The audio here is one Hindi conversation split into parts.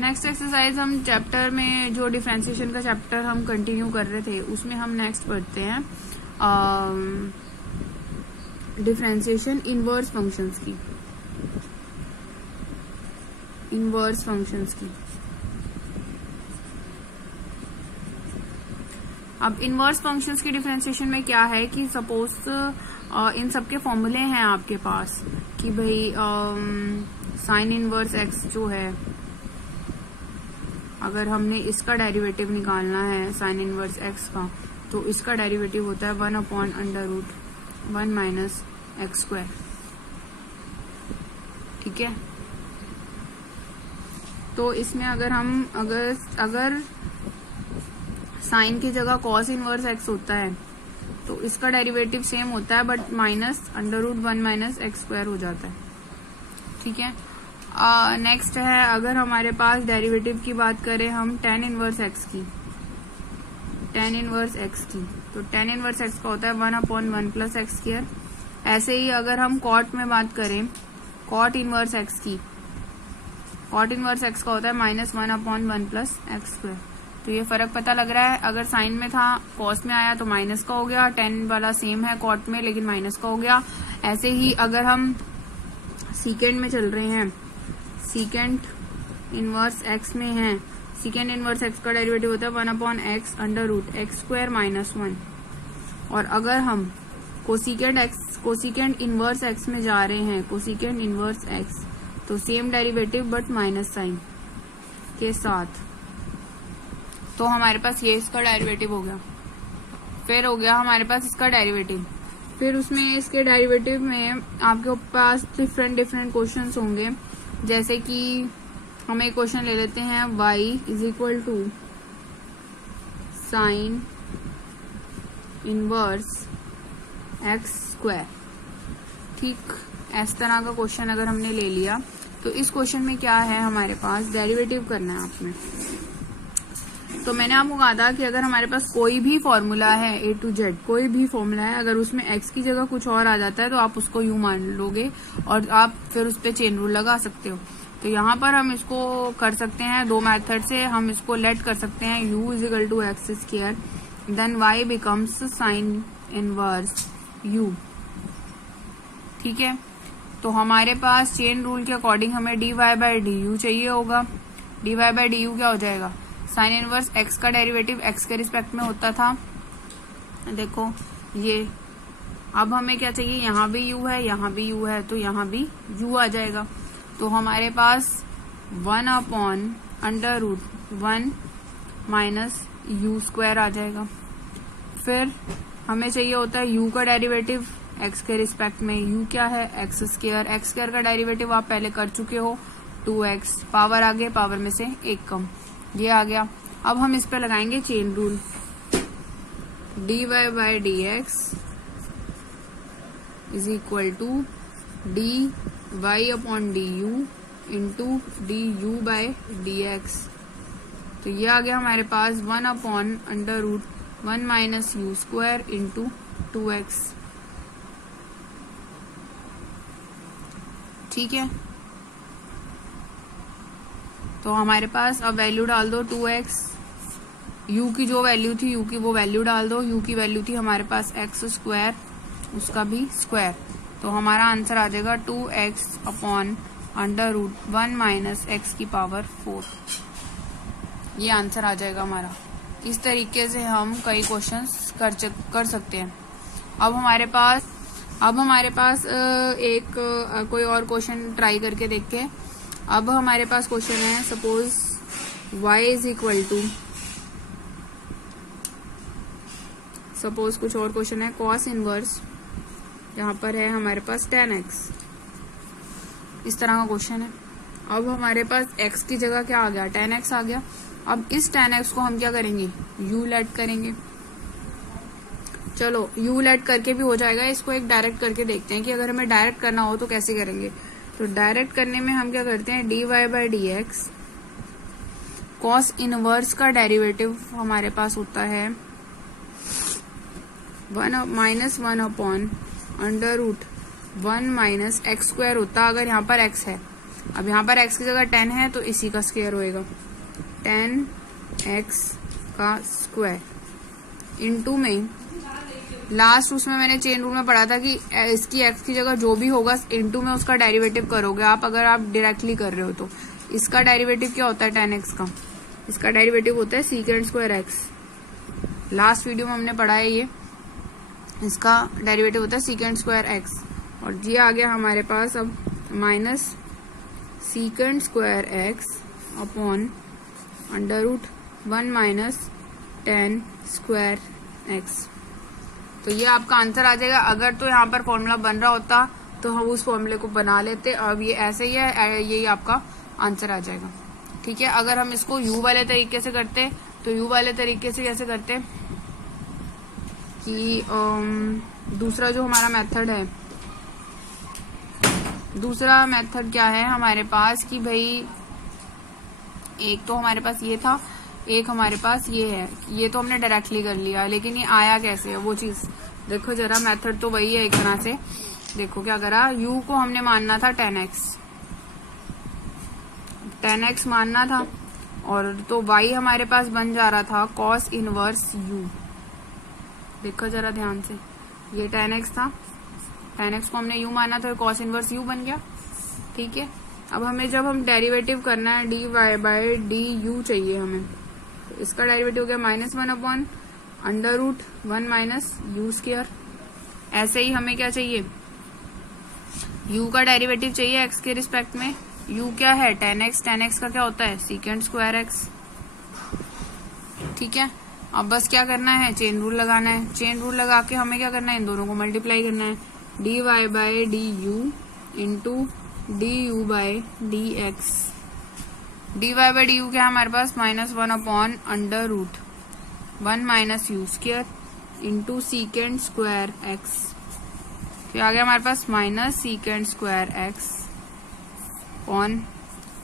नेक्स्ट एक्सरसाइज हम चैप्टर में जो डिफरेंशिएशन का चैप्टर हम कंटिन्यू कर रहे थे उसमें हम नेक्स्ट पढ़ते हैं डिफरेंशिएशन इनवर्स फंक्शंस की। इनवर्स फंक्शंस की। अब इनवर्स फंक्शंस की डिफरेंशिएशन में क्या है कि सपोज इन सबके फॉर्मूले हैं आपके पास कि भाई साइन इनवर्स एक्स जो है, अगर हमने इसका डेरिवेटिव निकालना है साइन इनवर्स एक्स का, तो इसका डेरिवेटिव होता है 1/√1 माइनस एक्स स्क्वायर। ठीक है, तो इसमें अगर साइन की जगह कॉस इनवर्स एक्स होता है तो इसका डेरिवेटिव सेम होता है but minus √1 minus x square हो जाता है। ठीक है, नेक्स्ट है अगर हमारे पास डेरिवेटिव की बात करें हम tan इनवर्स एक्स की, तो tan इनवर्स एक्स का होता है 1/1 प्लस एक्स स्क्वायर। ऐसे ही अगर हम कॉट में बात करें कॉट इनवर्स एक्स की, कॉट इनवर्स एक्स का होता है -1/1 प्लस एक्स स्क्वायर। तो ये फर्क पता लग रहा है, अगर साइन में था कॉस में आया तो माइनस का हो गया, tan वाला सेम है कॉट में लेकिन माइनस का हो गया। ऐसे ही अगर हम सीकेंड में चल रहे हैं, सीकेंड इनवर्स एक्स में है, सीकेंड इनवर्स एक्स का डेरिवेटिव होता है 1/x√x² -1। और अगर हम कोसिकेंड इनवर्स एक्स में जा रहे हैं, कोसिकेंड इनवर्स एक्स, तो same derivative but minus sine के साथ, तो हमारे पास ये इसका डेरिवेटिव हो गया। फिर हो गया हमारे पास इसका डेरिवेटिव, फिर उसमें इसके डेरिवेटिव में आपके पास डिफरेंट क्वेश्चंस होंगे। जैसे कि हम एक क्वेश्चन ले लेते हैं y = sine inverse x square. ठीक, इस तरह का क्वेश्चन अगर हमने ले लिया तो इस क्वेश्चन में क्या है, हमारे पास डेरिवेटिव करना है आपने। तो मैंने आपको कहा था कि अगर हमारे पास कोई भी फॉर्मूला है A to Z, कोई भी फॉर्मूला है, अगर उसमें x की जगह कुछ और आ जाता है तो आप उसको यू मान लोगे और आप फिर उस पर चेन रूल लगा सकते हो। तो यहाँ पर हम इसको कर सकते हैं दो मेथड से, हम इसको लेट कर सकते हैं u = x², देन y becomes sine inverse u। ठीक है, तो हमारे पास चेन रूल के अकॉर्डिंग हमें dy/du चाहिए होगा। dy/du क्या हो जाएगा, साइन इनवर्स x का डेरिवेटिव x के रिस्पेक्ट में होता था, देखो ये। अब हमें क्या चाहिए, यहाँ भी u है, यहाँ भी u है, तो यहाँ भी u आ जाएगा। तो हमारे पास 1/√1 माइनस u² आ जाएगा। फिर हमें चाहिए होता है u का डेरिवेटिव x के रिस्पेक्ट में, u क्या है x², x² का डेरिवेटिव आप पहले कर चुके हो 2x, पावर आगे, पावर में से 1 कम, ये आ गया। अब हम इस पे लगाएंगे chain rule, dy/dx = dy/du du/dx। तो ये आ गया हमारे पास 1/√1 माइनस u² × 2x। ठीक है, तो हमारे पास अब वैल्यू डाल दो 2x, u की जो वैल्यू थी u की वो वैल्यू डाल दो, u की वैल्यू थी हमारे पास x², उसका भी स्क्वायर। तो हमारा आंसर आ जाएगा 2x/√1 माइनस x⁴। ये आंसर आ जाएगा हमारा। इस तरीके से हम कई क्वेश्चंस कर सकते हैं। अब हमारे पास एक कोई और क्वेश्चन ट्राई करके देखते हैं। अब हमारे पास क्वेश्चन है, सपोज y = सपोज कुछ और क्वेश्चन है, कॉस इनवर्स, यहाँ पर है हमारे पास tan x, इस तरह का क्वेश्चन है। अब हमारे पास x की जगह क्या आ गया, tan x आ गया। अब इस tan x को हम क्या करेंगे, u लेट करेंगे। चलो u लेट करके भी हो जाएगा, इसको एक डायरेक्ट करके देखते हैं कि अगर हमें डायरेक्ट करना हो तो कैसे करेंगे। तो डायरेक्ट करने में हम क्या करते हैं, dy/dx, कॉस इनवर्स का डेरिवेटिव हमारे पास होता है -1/√1 माइनस x² होता, अगर यहाँ पर x है, अब यहाँ पर x की जगह 10 है तो इसी का स्क्वायर होएगा, 10x का स्क्वायर इनटू में लास्ट उसमें मैंने चेन रूल में पढ़ा था कि इसकी x की जगह जो भी होगा इनटू में उसका डेरिवेटिव करोगे आप, अगर आप डायरेक्टली कर रहे हो तो। इसका डेरिवेटिव क्या होता है 10x का, इसका डेरिवेटिव होता है सीकेंड स्क्वायर x। लास्ट वीडियो में हमने पढ़ा है ये, इसका डेरिवेटिव होता है सीकेंड स्क्वायर x। और ये आ गया हमारे पास अब minus secant square x upon under root 1 minus 10 square x। तो ये आपका आंसर आ जाएगा। अगर तो यहाँ पर फॉर्मूला बन रहा होता तो हम उस फॉर्मूले को बना लेते, अब ये ऐसे ही है, यही आपका आंसर आ जाएगा। ठीक है, अगर हम इसको u वाले तरीके से करते तो u वाले तरीके से कैसे करते कि दूसरा जो हमारा मेथड है, दूसरा मेथड क्या है हमारे पास कि भाई एक तो हमारे पास ये था, एक हमारे पास ये है, ये तो हमने डायरेक्टली कर लिया, लेकिन ये आया कैसे है वो चीज देखो जरा। मेथड तो वही है एक तरह से। देखो क्या करा, u को हमने मानना था 10x मानना था, और तो y हमारे पास बन जा रहा था cos इनवर्स u। देखो जरा ध्यान से, ये 10x था, 10x को हमने u माना तो cos इनवर्स u बन गया। ठीक है, अब हमें जब हम डेरिवेटिव करना है dy बाय du चाहिए हमें, तो इसका डेरिवेटिव हो गया -1 upon under root 1 minus u square. ऐसे ही हमें क्या चाहिए, u का डेरिवेटिव चाहिए x के रिस्पेक्ट में। u क्या है 10x, 10x का क्या होता है सीकेंड स्क्वायर x। ठीक है, अब बस क्या करना है, चेन रूल लगाना है। चेन रूल लगा के हमें क्या करना है, इन दोनों को मल्टीप्लाई करना है, dy by du into du by dx। dy by du क्या है हमारे पास -1 upon under root 1 minus u square into secant square x। फिर आ गया हमारे पास minus secant square x upon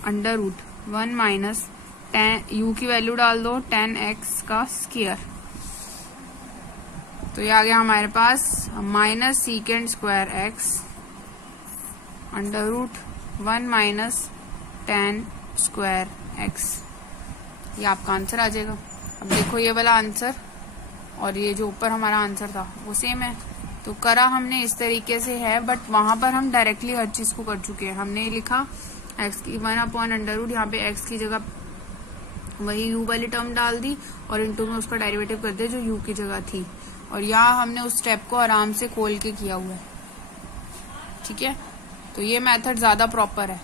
under root 1 minus 10, u की वैल्यू डाल दो 10x का स्क्वायर। तो ये आ गया हमारे पास minus secant square x under root 1 minus 10 square x। ये आपका आंसर आ जाएगा। अब देखो ये वाला आंसर और ये जो ऊपर हमारा आंसर था वो सेम है, तो करा हमने इस तरीके से है, बट वहां पर हम डायरेक्टली हर चीज को कर चुके हैं। हमने लिखा x की 1 अपॉन अंडर रूट, यहाँ पे x की जगह वही u वाली टर्म डाल दी और इनटू में उसका डेरिवेटिव कर दिया जो u की जगह थी, और यहाँ हमने उस स्टेप को आराम से खोल के किया हुआ है। ठीक है, तो ये मेथड ज्यादा प्रॉपर है।